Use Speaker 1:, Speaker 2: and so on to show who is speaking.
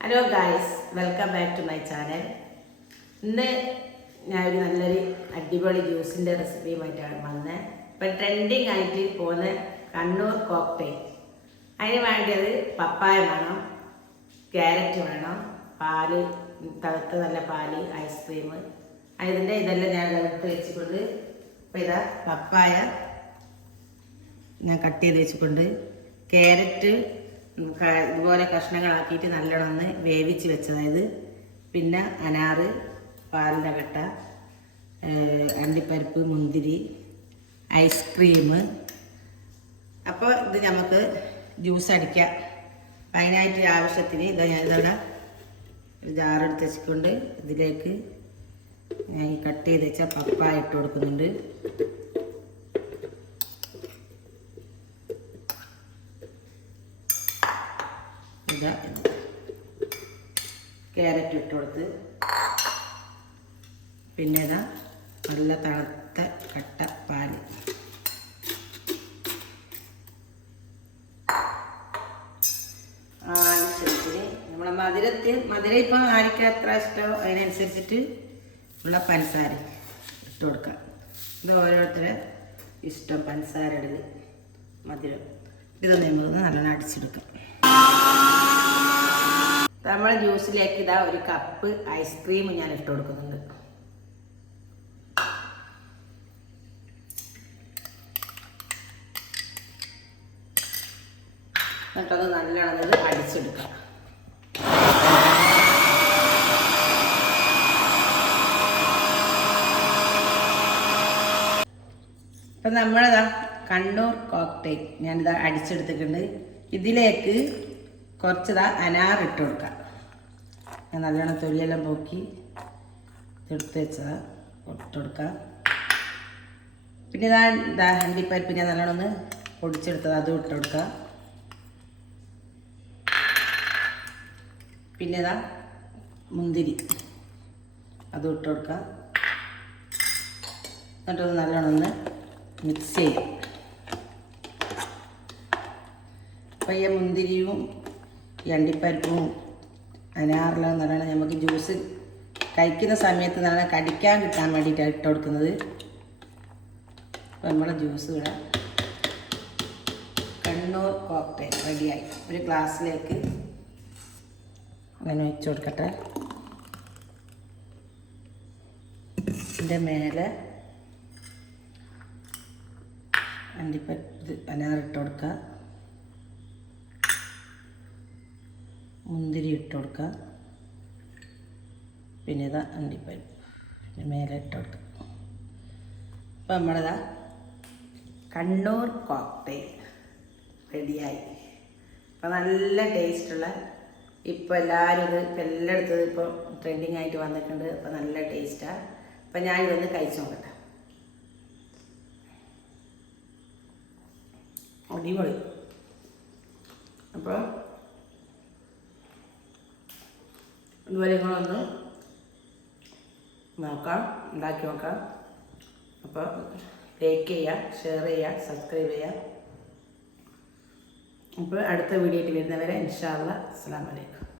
Speaker 1: Hello guys welcome back to my channel ഇന്ന് ഞാൻ ഒരു നല്ലൊരു അടിപൊളി ജ്യൂസിന്റെ റെസിപ്പിയുമായിട്ടാണ് വന്നത് ഇപ്പം ട്രെൻഡിങ് ആയിട്ട് പോകുന്ന കണ്ണൂർ കോക്ടെയിൽ അതിന് വേണ്ടത് പപ്പായ വേണം ക്യാരറ്റ് വേണം പാൽ തണുത്ത നല്ല പാൽ ഐസ്ക്രീം അതിന്റെ ഇതെല്ലാം ഞാൻ എടുത്ത് വെച്ചുകൊണ്ട് ഇപ്പം ഇതാ പപ്പായ ഞാൻ കട്ട് ചെയ്ത് വെച്ചിട്ടുണ്ട്. ക്യാരറ്റ് ഇതുപോലെ കഷ്ണങ്ങളാക്കിയിട്ട് നല്ലോണം ഒന്ന് വേവിച്ച് വെച്ചതായത്. പിന്നെ അനാറ് പാലിന്റെ കട്ട അണ്ടിപ്പരിപ്പ് മുന്തിരി ഐസ്ക്രീം. അപ്പോൾ ഇത് നമുക്ക് ജ്യൂസ് അടിക്കാം. അതിനായിട്ട് ആവശ്യത്തിന് ഇത് ഒരു ജാറെടുത്ത് വെച്ചുകൊണ്ട് ഇതിലേക്ക് ഈ കട്ട് ചെയ്ത് വെച്ച പപ്പായ ഇട്ട് കൊടുക്കുന്നുണ്ട്. ഇതാ ക്യാരറ്റ് ഇട്ട് കൊടുത്ത്. പിന്നെ ഇതാ നല്ല തണുത്ത കട്ട പാൽ നമ്മളെ മധുരത്തിൽ മധുര ഇപ്പം ആരിക്കും എത്ര ഇഷ്ടമോ അതിനനുസരിച്ചിട്ട് ഉള്ള പഞ്ചസാര ഇട്ട് കൊടുക്കാം. ഇത് ഓരോരുത്തരെ ഇഷ്ടം പഞ്ചസാര ഇടൽ മധുരം. ഇതൊന്നും നമ്മൾ നല്ലോണം അടിച്ചെടുക്കാം. നമ്മളെ ജ്യൂസിലേക്ക് ഇതാ ഒരു കപ്പ് ഐസ്ക്രീം ഞാൻ ഇട്ട് കൊടുക്കുന്നുണ്ട്. എന്നിട്ടത് നല്ലോണം ഇത് അടിച്ചെടുക്കാം അപ്പം നമ്മളിതാ കണ്ണൂർ കോക്ടെയിൽ ഞാനിതാ അടിച്ചെടുത്തിട്ടുണ്ട്. ഇതിലേക്ക് കുറച്ചതാ അനാറിട്ട് കൊടുക്കാം. ഞാൻ നല്ലോണം തൊലിയെല്ലാം പോക്കി എടുത്ത് വെച്ചതാ. ഇട്ട് കൊടുക്കാം. പിന്നെ ഇതാ ഇതാ അണ്ടിപ്പരിപ്പ് ഞാൻ നല്ലോണം ഒന്ന് പൊടിച്ചെടുത്തത്. അതും ഇട്ട് കൊടുക്കാം. പിന്നെ ഇതാ മുന്തിരി. അതും ഇട്ട് കൊടുക്കാം. എന്നിട്ടൊന്ന് നല്ലോണം ഒന്ന് മിക്സ് ചെയ്യാം. ഈ മുന്തിരിയും അണ്ടിപ്പരിപ്പും അനാറിലും നല്ലതാണ് നമുക്ക് ജ്യൂസ് കഴിക്കുന്ന സമയത്ത് നല്ല കടിക്കാൻ കിട്ടാൻ വേണ്ടിയിട്ടാണ് ഇട്ട് കൊടുക്കുന്നത്. അപ്പോൾ നമ്മുടെ ജ്യൂസ് ഇവിടെ കണ്ണൂർ കോക്ടെയിൽ റെഡിയായി. ഒരു ഗ്ലാസ്സിലേക്ക് അങ്ങനെ വെച്ച് കൊടുക്കട്ടെ. ഇതിന്റെ മേലെ അണ്ടിപ്പരിപ്പ് ഇത് അനാറിട്ട് കൊടുക്കുക. മുന്തിരി ഇട്ട് കൊടുക്കുക. പിന്നെ ഇതാ അണ്ടിപ്പരിപ്പ്. പിന്നെ മേലെ ഇട്ട് കൊടുക്കുക. അപ്പം നമ്മളിതാ കണ്ണൂർ കോക്ടെയിൽ റെഡിയായി അപ്പം നല്ല ടേസ്റ്റുള്ള ഇപ്പോൾ എല്ലാവരും ഇത് ഇപ്പം എല്ലായിടത്തും ഇപ്പോൾ ട്രെൻഡിങ് ആയിട്ട് വന്നിട്ടുണ്ട്. അപ്പം നല്ല ടേസ്റ്റാണ് അപ്പം ഞാനിതൊന്ന് കഴിച്ചു നോക്കട്ടെ. അടിപൊളി. അപ്പോൾ നിങ്ങളൊന്ന് നോക്കാം ഉണ്ടാക്കി നോക്കാം. അപ്പോൾ ലൈക്ക് ചെയ്യുക ഷെയർ ചെയ്യുക സബ്സ്ക്രൈബ് ചെയ്യുക. അപ്പോൾ അടുത്ത വീഡിയോ ആയിട്ട് വരുന്നവരെ ഇൻഷാല്ല അസ്സാം വലൈക്കും